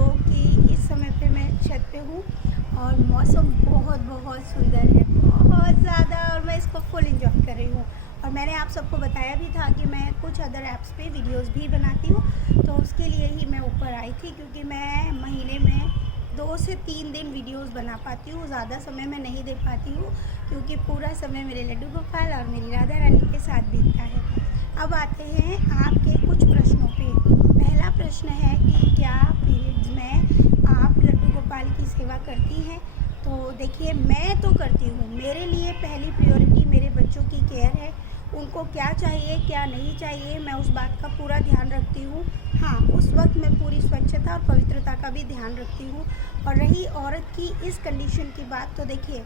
जो कि इस समय पे मैं छत पे हूँ और मौसम बहुत बहुत सुंदर है, बहुत ज़्यादा, और मैं इसको फुल एंजॉय कर रही हूँ। और मैंने आप सबको बताया भी था कि मैं कुछ अदर ऐप्स पे वीडियोस भी बनाती हूँ, तो उसके लिए ही मैं ऊपर आई थी, क्योंकि मैं महीने में 2 से 3 दिन वीडियोस बना पाती हूँ, ज़्यादा समय मैं नहीं दे पाती हूँ, क्योंकि पूरा समय मेरे लड्डू गोपाल और मेरी राधा रानी के साथ बीतता है। अब आते हैं आपके कुछ प्रश्नों पे। पहला प्रश्न है कि क्या पीरियड्स में आप लड्डू गोपाल की सेवा करती हैं? तो देखिए, मैं तो करती हूँ। मेरे लिए पहली प्रायोरिटी मेरे बच्चों की केयर है। उनको क्या चाहिए क्या नहीं चाहिए, मैं उस बात का पूरा ध्यान रखती हूँ। हाँ, उस वक्त मैं पूरी स्वच्छता और पवित्रता का भी ध्यान रखती हूँ। और रही औरत की इस कंडीशन की बात, तो देखिए,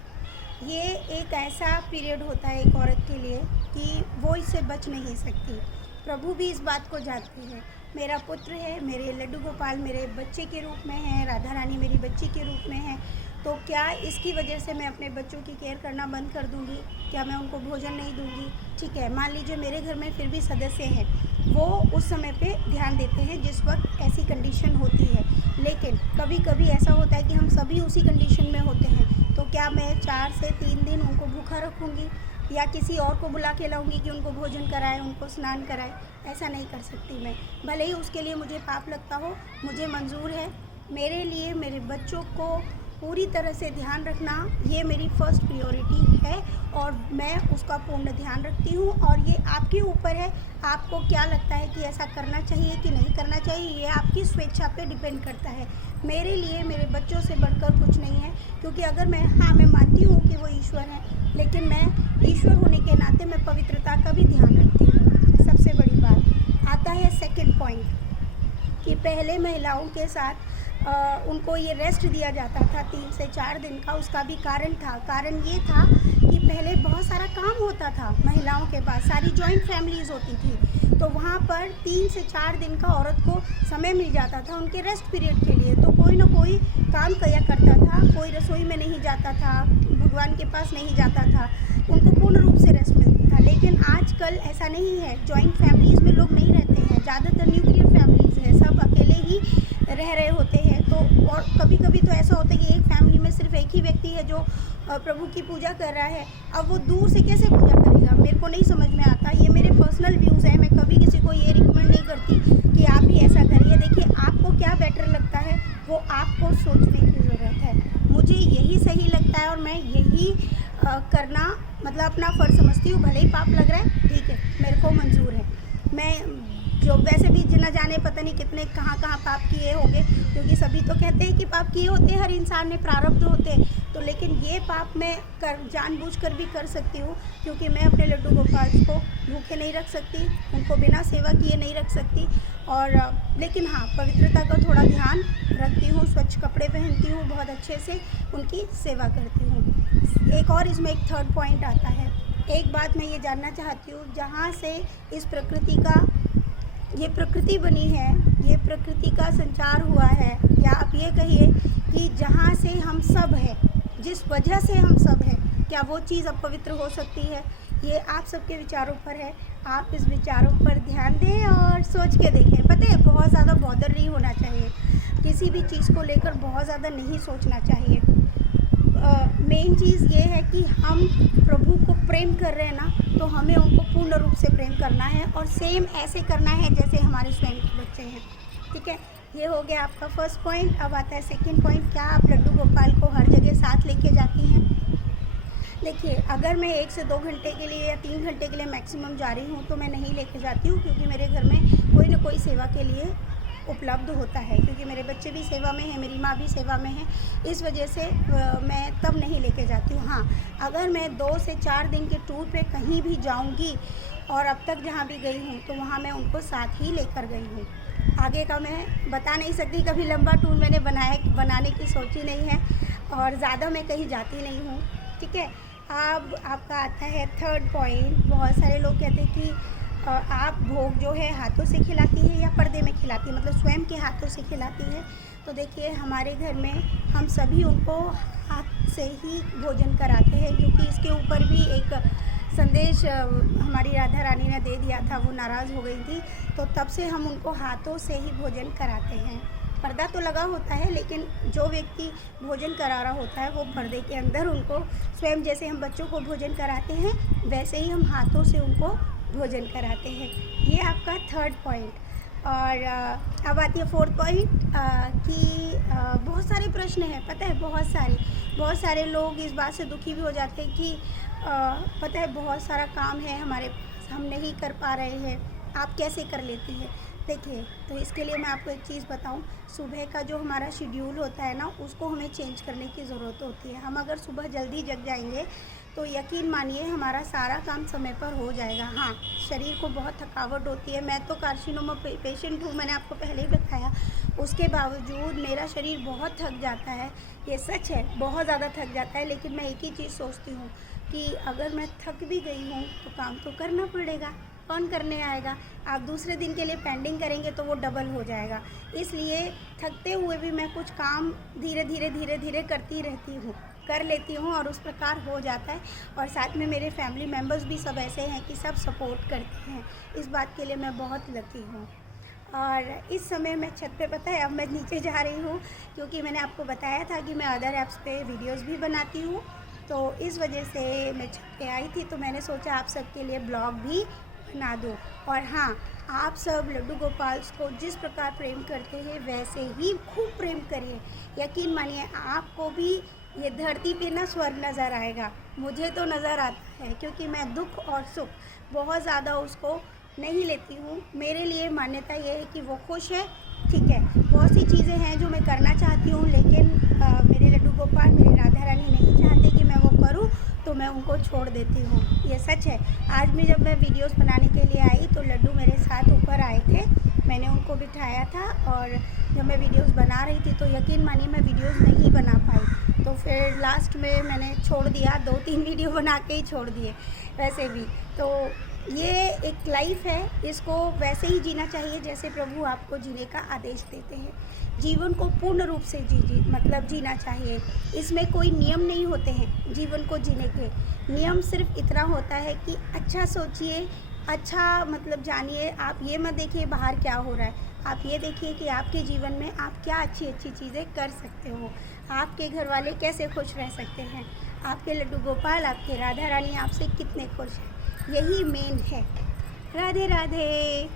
ये एक ऐसा पीरियड होता है एक औरत के लिए कि वो इससे बच नहीं सकती। प्रभु भी इस बात को जानते हैं। मेरा पुत्र है, मेरे लड्डू गोपाल मेरे बच्चे के रूप में है, राधा रानी मेरी बच्ची के रूप में है। तो क्या इसकी वजह से मैं अपने बच्चों की केयर करना बंद कर दूंगी? क्या मैं उनको भोजन नहीं दूंगी? ठीक है, मान लीजिए मेरे घर में फिर भी सदस्य हैं, वो उस समय पे ध्यान देते हैं जिस वक्त ऐसी कंडीशन होती है। लेकिन कभी कभी ऐसा होता है कि हम सभी उसी कंडीशन में होते हैं, तो क्या मैं 4 से 3 दिन उनको भूखा रखूँगी या किसी और को बुला के लाऊंगी कि उनको भोजन कराए, उनको स्नान कराए? ऐसा नहीं कर सकती मैं। भले ही उसके लिए मुझे पाप लगता हो, मुझे मंजूर है। मेरे लिए मेरे बच्चों को पूरी तरह से ध्यान रखना ये मेरी फर्स्ट प्रायोरिटी है, और मैं उसका पूर्ण ध्यान रखती हूँ। और ये आपके ऊपर है, आपको क्या लगता है कि ऐसा करना चाहिए कि नहीं करना चाहिए, ये आपकी स्वेच्छा पे डिपेंड करता है। मेरे लिए मेरे बच्चों से बढ़कर कुछ नहीं है, क्योंकि अगर मैं मानती हूँ कि वो ईश्वर है, लेकिन मैं ईश्वर होने के नाते मैं पवित्रता का भी ध्यान रखती हूँ। सबसे बड़ी बात आता है सेकंड पॉइंट, कि पहले महिलाओं के साथ उनको ये रेस्ट दिया जाता था 3 से 4 दिन का। उसका भी कारण था। कारण ये था कि पहले बहुत सारा काम होता था महिलाओं के पास, सारी जॉइंट फैमिलीज़ होती थी, तो वहाँ पर 3 से 4 दिन का औरत को समय मिल जाता था उनके रेस्ट पीरियड के लिए। तो कोई ना कोई काम किया करता था, कोई रसोई में नहीं जाता था, भगवान के पास नहीं जाता था, उनको पूर्ण रूप से रेस्ट मिलता था। लेकिन आजकल ऐसा नहीं है, जॉइंट फैमिलीज़ में लोग नहीं रहते हैं, ज़्यादातर न्यूक्लियर फैमिलीज़ है, सब अकेले ही रह रहे होते हैं। तो और कभी कभी तो ऐसा होता है कि एक फैमिली में सिर्फ एक ही व्यक्ति है जो प्रभु की पूजा कर रहा है। अब वो दूर से कैसे पूजा करेगा, मेरे को नहीं समझ में आता। ये मेरे पर्सनल व्यूज़ हैं, मैं कभी किसी को ये रिकमेंड नहीं करती कि आप भी ऐसा करिए। देखिए, आपको क्या बेटर लगता है वो आपको सोचने की ज़रूरत है। मुझे यही सही लगता है और मैं यही करना मतलब अपना फ़र्ज़ समझती हूँ। भले ही पाप लग रहा है, ठीक है, मेरे को मंजूर है। मैं जो वैसे भी न जाने पता नहीं कितने कहाँ कहाँ पाप किए होंगे, क्योंकि सभी तो कहते हैं कि पाप किए होते हैं, हर इंसान ने प्रारब्ध होते हैं। तो लेकिन ये पाप मैं जानबूझकर भी कर सकती हूँ, क्योंकि मैं अपने लड्डू गोपाल को भूखे नहीं रख सकती, उनको बिना सेवा किए नहीं रख सकती। और लेकिन हाँ, पवित्रता का थोड़ा ध्यान रखती हूँ, स्वच्छ कपड़े पहनती हूँ, बहुत अच्छे से उनकी सेवा करती हूँ। एक और इसमें एक थर्ड पॉइंट आता है। एक बात मैं ये जानना चाहती हूँ, जहाँ से इस प्रकृति का ये प्रकृति बनी है, ये प्रकृति का संचार हुआ है, या आप ये कहिए कि जहाँ से हम सब हैं, जिस वजह से हम सब हैं, क्या वो चीज़ अपवित्र हो सकती है? ये आप सबके विचारों पर है। आप इस विचारों पर ध्यान दें और सोच के देखें। पता है, बहुत ज़्यादा बॉदर नहीं होना चाहिए, किसी भी चीज़ को लेकर बहुत ज़्यादा नहीं सोचना चाहिए। मेन चीज़ ये है कि हम प्रभु को प्रेम कर रहे हैं ना, तो हमें उनको पूर्ण रूप से प्रेम करना है, और सेम ऐसे करना है जैसे हमारे स्वयं के बच्चे हैं। ठीक है, ये हो गया आपका फर्स्ट पॉइंट। अब आता है सेकंड पॉइंट, क्या आप लड्डू गोपाल को हर जगह साथ लेके जाती हैं? देखिए, अगर मैं 1 से 2 घंटे के लिए या 3 घंटे के लिए मैक्सिमम जा रही हूँ तो मैं नहीं लेके जाती हूँ, क्योंकि मेरे घर में कोई ना कोई सेवा के लिए उपलब्ध होता है, क्योंकि मेरे बच्चे भी सेवा में हैं, मेरी माँ भी सेवा में है। इस वजह से मैं तब नहीं लेके जाती हूँ। हाँ, अगर मैं 2 से 4 दिन के टूर पे कहीं भी जाऊँगी, और अब तक जहाँ भी गई हूँ, तो वहाँ मैं उनको साथ ही लेकर गई हूँ। आगे का मैं बता नहीं सकती, कभी लंबा टूर मैंने बनाने की सोची नहीं है, और ज़्यादा मैं कहीं जाती नहीं हूँ। ठीक है, अब आपका आता है थर्ड पॉइंट। बहुत सारे लोग कहते हैं कि आप भोग जो है हाथों से खिलाती है या पर्दे में खिलाती है, मतलब स्वयं के हाथों से खिलाती है? तो देखिए, हमारे घर में हम सभी उनको हाथ से ही भोजन कराते हैं, क्योंकि इसके ऊपर भी एक संदेश हमारी राधा रानी ने दे दिया था, वो नाराज़ हो गई थी, तो तब से हम उनको हाथों से ही भोजन कराते हैं। पर्दा तो लगा होता है, लेकिन जो व्यक्ति भोजन करा रहा होता है वो पर्दे के अंदर उनको स्वयं, जैसे हम बच्चों को भोजन कराते हैं वैसे ही हम हाथों से उनको भोजन कराते हैं। ये आपका थर्ड पॉइंट। और अब आती है फोर्थ पॉइंट कि बहुत सारे प्रश्न हैं, पता है, बहुत सारे लोग इस बात से दुखी भी हो जाते हैं कि पता है बहुत सारा काम है हमारे पास, हम नहीं कर पा रहे हैं, आप कैसे कर लेती हैं। देखिए, तो इसके लिए मैं आपको एक चीज़ बताऊं, सुबह का जो हमारा शेड्यूल होता है ना, उसको हमें चेंज करने की ज़रूरत होती है। हम अगर सुबह जल्दी जग जाएंगे तो यकीन मानिए हमारा सारा काम समय पर हो जाएगा। हाँ, शरीर को बहुत थकावट होती है। मैं तो कार्सिनोमा पेशेंट हूँ, मैंने आपको पहले ही बताया। उसके बावजूद मेरा शरीर बहुत थक जाता है, ये सच है, बहुत ज़्यादा थक जाता है। लेकिन मैं एक ही चीज़ सोचती हूँ कि अगर मैं थक भी गई हूँ तो काम तो करना पड़ेगा, कौन करने आएगा। आप दूसरे दिन के लिए पेंडिंग करेंगे तो वो डबल हो जाएगा। इसलिए थकते हुए भी मैं कुछ काम धीरे धीरे करती रहती हूँ, कर लेती हूँ और उस प्रकार हो जाता है। और साथ में मेरे फैमिली मेम्बर्स भी सब ऐसे हैं कि सब सपोर्ट करते हैं। इस बात के लिए मैं बहुत लकी हूँ। और इस समय मैं छत पे, पता है, अब मैं नीचे जा रही हूँ क्योंकि मैंने आपको बताया था कि मैं अदर ऐप्स पे वीडियोस भी बनाती हूँ, तो इस वजह से मैं छत पे आई थी। तो मैंने सोचा आप सबके लिए ब्लॉग भी बना दूँ। और हाँ, आप सब लड्डू गोपाल को जिस प्रकार प्रेम करते हैं वैसे ही खूब प्रेम करिए। यकीन मानिए आपको भी ये धरती पे ना स्वर्ग नज़र आएगा। मुझे तो नज़र आता है क्योंकि मैं दुख और सुख बहुत ज़्यादा उसको नहीं लेती हूँ। मेरे लिए मान्यता ये है कि वो खुश है, ठीक है। बहुत सी चीज़ें हैं जो मैं करना चाहती हूँ, लेकिन मेरे लड्डू गोपाल, मेरी राधा रानी नहीं चाहते कि मैं वो करूँ, तो मैं उनको छोड़ देती हूँ। ये सच है। आज भी जब मैं वीडियोस बनाने के लिए आई तो लड्डू मेरे साथ ऊपर आए थे, मैंने उनको बिठाया था। और जब मैं वीडियोस बना रही थी तो यकीन मानिए मैं वीडियोस नहीं बना पाई, तो फिर लास्ट में मैंने छोड़ दिया, 2-3 वीडियो बना के ही छोड़ दिए। वैसे भी तो ये एक लाइफ है, इसको वैसे ही जीना चाहिए जैसे प्रभु आपको जीने का आदेश देते हैं। जीवन को पूर्ण रूप से मतलब जीना चाहिए। इसमें कोई नियम नहीं होते हैं जीवन को जीने के। नियम सिर्फ इतना होता है कि अच्छा सोचिए, अच्छा मतलब जानिए। आप ये मत देखिए बाहर क्या हो रहा है, आप ये देखिए कि आपके जीवन में आप क्या अच्छी अच्छी चीज़ें कर सकते हो, आपके घर वाले कैसे खुश रह सकते हैं, आपके लड्डू गोपाल, आपके राधा रानी आपसे कितने खुश हैं। यही मेन है। राधे राधे।